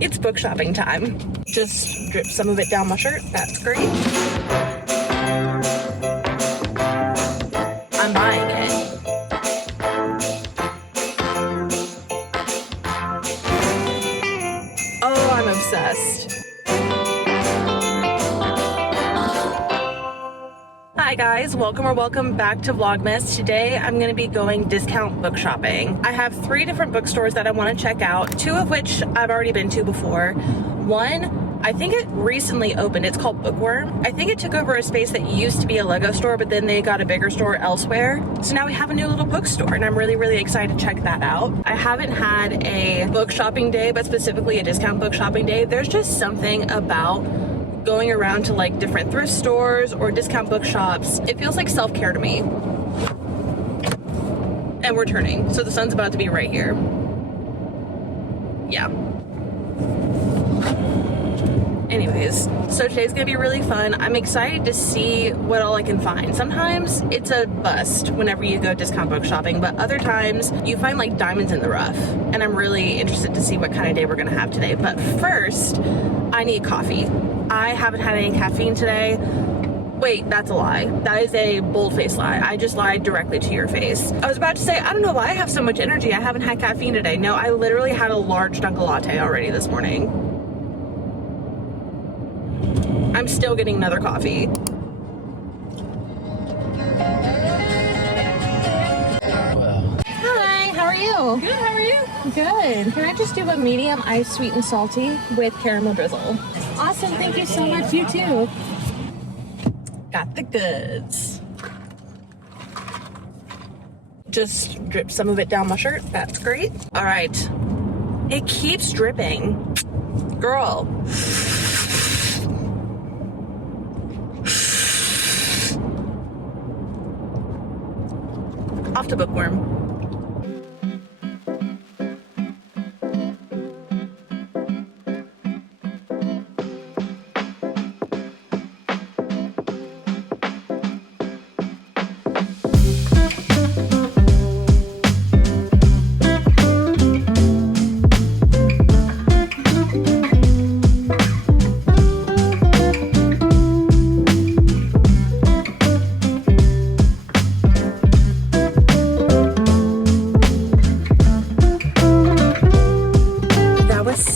It's book shopping time. Just drip some of it down my shirt. That's great. I'm buying it. Oh, I'm obsessed. Hi guys, welcome back to Vlogmas. Today I'm going to be going discount book shopping. I have 3 different bookstores that I want to check out, 2 of which I've already been to before. One, I think it recently opened. It's called Bookworm. I think it took over a space that used to be a Lego store, but then they got a bigger store elsewhere. So now we have a new little bookstore and I'm really excited to check that out. I haven't had a book shopping day, but specifically a discount book shopping day. There's just something about going around to like different thrift stores or discount bookshops. It feels like self-care to me. And we're turning, so the sun's about to be right here. Yeah. Anyways, so today's gonna be really fun. I'm excited to see what all I can find. Sometimes it's a bust whenever you go discount book shopping, but other times you find like diamonds in the rough. And I'm really interested to see what kind of day we're gonna have today. But first, I need coffee. I haven't had any caffeine today. Wait, that's a lie. That is a bold-faced lie. I just lied directly to your face. I was about to say, I don't know why I have so much energy. I haven't had caffeine today. No, I literally had a large Dunkin' latte already this morning. I'm still getting another coffee. Hi, how are you? Good, how are you? Good. Can I just do a medium iced sweet and salty with caramel drizzle? Awesome, thank you so much. You too. Got the goods. Just drip some of it down my shirt. That's great. All right. It keeps dripping. Girl. Off to Bookworm.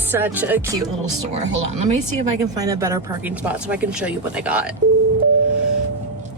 Such a cute little store. Hold on, let me see if I can find a better parking spot so I can show you what I got.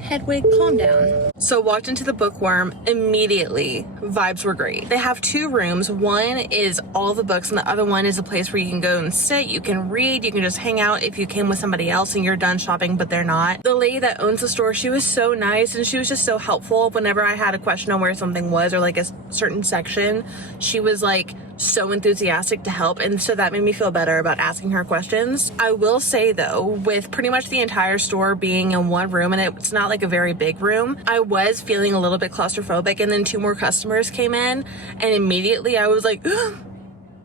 Hedwig, calm down. So walked into the Bookworm, immediately vibes were great. They have 2 rooms. One is all the books and the other one is a place where you can go and sit, you can read, you can just hang out if you came with somebody else and you're done shopping but they're not. The lady that owns the store, she was so nice and she was just so helpful. Whenever I had a question on where something was or like a certain section, she was like so enthusiastic to help, and so that made me feel better about asking her questions. I will say though, with pretty much the entire store being in one room, and it's not like a very big room, I was feeling a little bit claustrophobic, and then 2 more customers came in and immediately I was like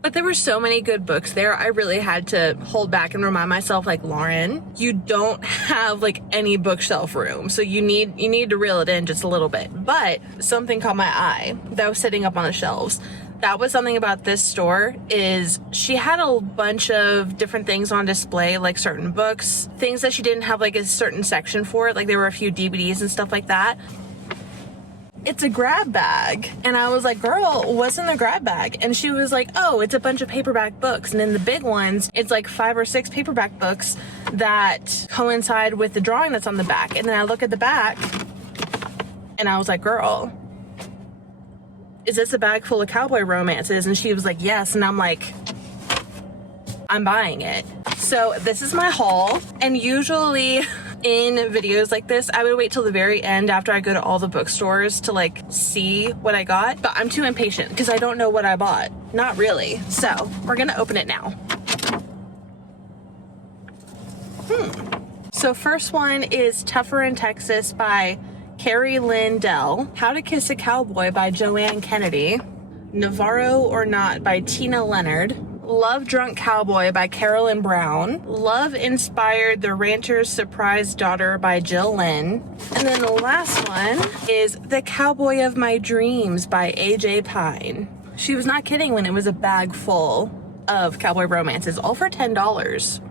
but there were so many good books there. I really had to hold back and remind myself, like, Lauren, you don't have like any bookshelf room, so you need to reel it in just a little bit. But something caught my eye that was sitting up on the shelves. That was something about this store, is she had a bunch of different things on display, like certain books, things that she didn't have like a certain section for it. Like there were a few DVDs and stuff like that. It's a grab bag. And I was like, girl, what's in the grab bag? And she was like, oh, it's a bunch of paperback books. And in the big ones, it's like 5 or 6 paperback books that coincide with the drawing that's on the back. And then I look at the back and I was like, girl, is this a bag full of cowboy romances? And she was like, yes. And I'm like, I'm buying it. So this is my haul. And usually in videos like this, I would wait till the very end after I go to all the bookstores to like see what I got. But I'm too impatient because I don't know what I bought. Not really. So we're gonna open it now. So first one is Tougher in Texas by Carrie Lynn Dell, How to Kiss a Cowboy by Joanne Kennedy, Navarro or Not by Tina Leonard, Love Drunk Cowboy by Carolyn Brown, Love Inspired The Rancher's Surprised Daughter by Jill Lynn, and then the last one is The Cowboy of My Dreams by AJ Pine. She was not kidding when it was a bag full of cowboy romances, all for $10.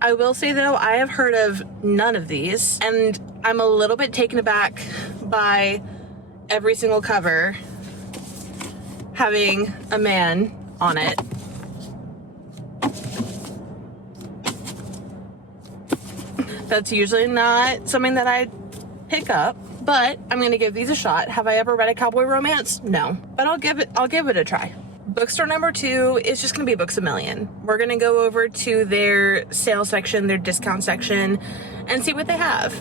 I will say though, I have heard of none of these, and I'm a little bit taken aback by every single cover having a man on it. That's usually not something that I pick up, but I'm gonna give these a shot. Have I ever read a cowboy romance? No, but I'll give it a try. Bookstore number 2 is just gonna be Books A Million. We're gonna go over to their sale section, their discount section, and see what they have.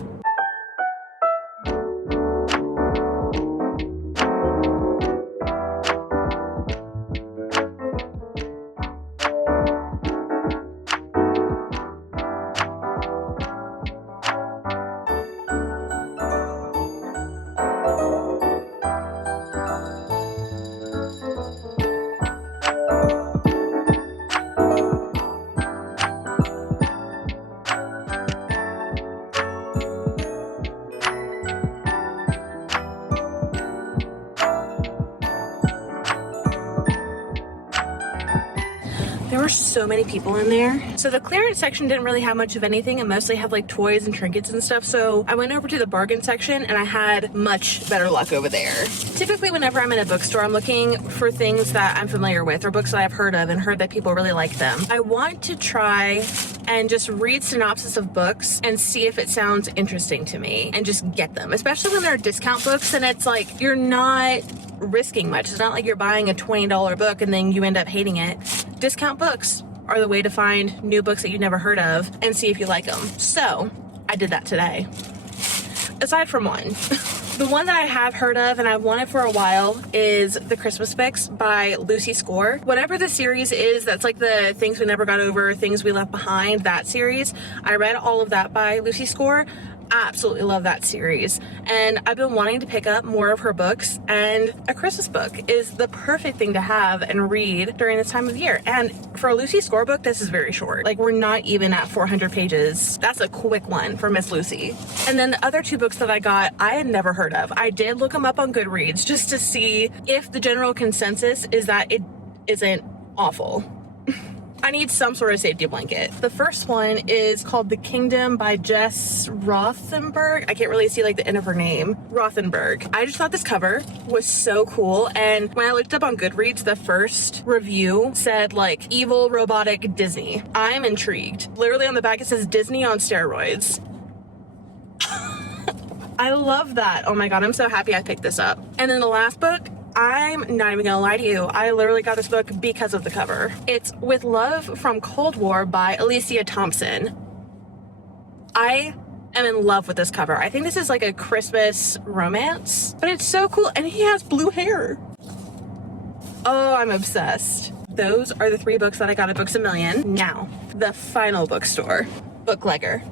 There were so many people in there. So the clearance section didn't really have much of anything. It mostly had like toys and trinkets and stuff. So I went over to the bargain section and I had much better luck over there. Typically whenever I'm in a bookstore, I'm looking for things that I'm familiar with or books that I've heard of and heard that people really like them. I want to try and just read synopsis of books and see if it sounds interesting to me and just get them. Especially when they're discount books and it's like you're not risking much. It's not like you're buying a $20 book and then you end up hating it. Discount books are the way to find new books that you've never heard of and see if you like them. So I did that today. Aside from one, the one that I have heard of and I've wanted for a while is The Christmas Fix by Lucy Score. Whatever the series is, that's like the Things We Never Got Over, Things We Left Behind, that series. I read all of that by Lucy Score. Absolutely love that series, and I've been wanting to pick up more of her books, and a Christmas book is the perfect thing to have and read during this time of year. And for a Lucy Score book, this is very short. Like, we're not even at 400 pages. That's a quick one for Miss Lucy. And then the other 2 books that I got, I had never heard of. I did look them up on Goodreads just to see if the general consensus is that it isn't awful. I need some sort of safety blanket. The first one is called The Kingdom by Jess Rothenberg. I can't really see like the end of her name. Rothenberg. I just thought this cover was so cool, and when I looked up on Goodreads, the first review said like evil robotic Disney. I'm intrigued. Literally on the back it says Disney on steroids. I love that. Oh my god, I'm so happy I picked this up. And then the last book, I'm not even gonna lie to you, I literally got this book because of the cover. It's With Love from Cold War by Alicia Thompson. I am in love with this cover. I think this is like a Christmas romance, but it's so cool, and he has blue hair. Oh, I'm obsessed. Those are the 3 books that I got at Books A Million. Now, the final bookstore, Booklegger.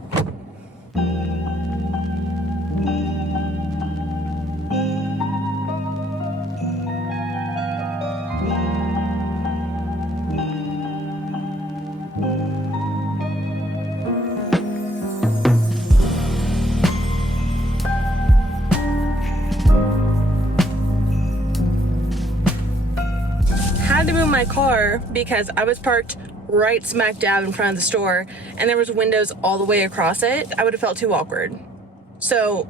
To move my car because I was parked right smack dab in front of the store and there was windows all the way across it. I would have felt too awkward. So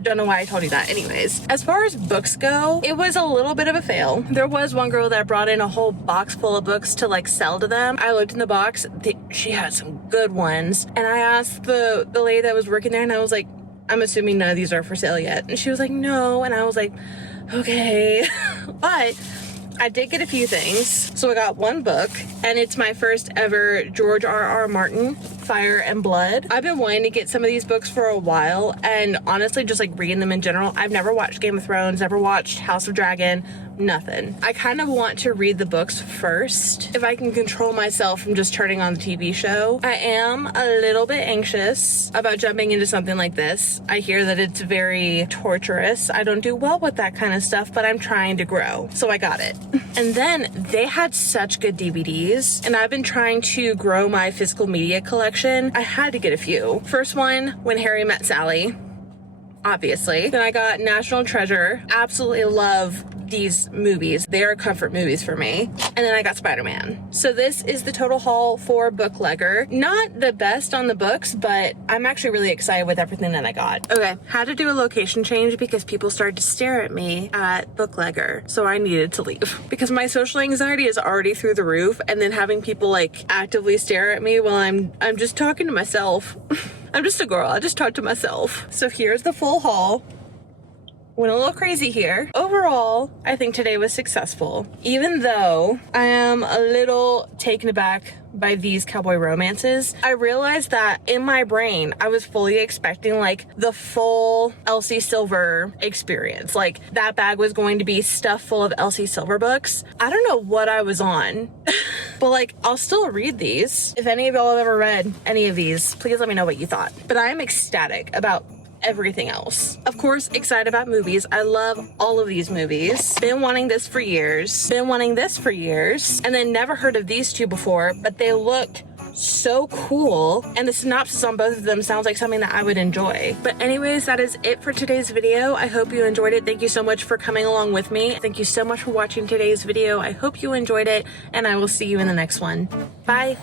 don't know why I told you that. Anyways, as far as books go, it was a little bit of a fail. There was one girl that brought in a whole box full of books to like sell to them. I looked in the box, she had some good ones, and I asked the lady that was working there, and I was like, I'm assuming none of these are for sale yet. And she was like, no. And I was like, okay. But I did get a few things. So I got one book, and it's my first ever George R.R. Martin, Fire and Blood. I've been wanting to get some of these books for a while, and honestly, just like reading them in general, I've never watched Game of Thrones, never watched House of Dragon, nothing. I kind of want to read the books first, if I can control myself from just turning on the TV show. I am a little bit anxious about jumping into something like this. I hear that it's very torturous. I don't do well with that kind of stuff, but I'm trying to grow, so I got it. And then they had such good DVDs, and I've been trying to grow my physical media collection. I had to get a few. First one, When Harry Met Sally, obviously. Then I got National Treasure. Absolutely love these movies. They are comfort movies for me. And then I got Spider-Man. So this is the total haul for Booklegger. Not the best on the books, but I'm actually really excited with everything that I got. Okay, had to do a location change because people started to stare at me at Booklegger. So I needed to leave because my social anxiety is already through the roof, and then having people like actively stare at me while I'm just talking to myself. I'm just a girl, I just talk to myself. So here's the full haul. Went a little crazy here. Overall, I think today was successful. Even though I am a little taken aback by these cowboy romances, I realized that in my brain, I was fully expecting like the full Elsie Silver experience. Like that bag was going to be stuffed full of Elsie Silver books. I don't know what I was on, but like I'll still read these. If any of y'all have ever read any of these, please let me know what you thought. But I am ecstatic about everything else. Of course, excited about movies. I love all of these movies. Been wanting this for years. Been wanting this for years. And then never heard of these two before, but they looked so cool. And the synopsis on both of them sounds like something that I would enjoy. But anyways, that is it for today's video. I hope you enjoyed it. Thank you so much for coming along with me. Thank you so much for watching today's video. I hope you enjoyed it, and I will see you in the next one. Bye.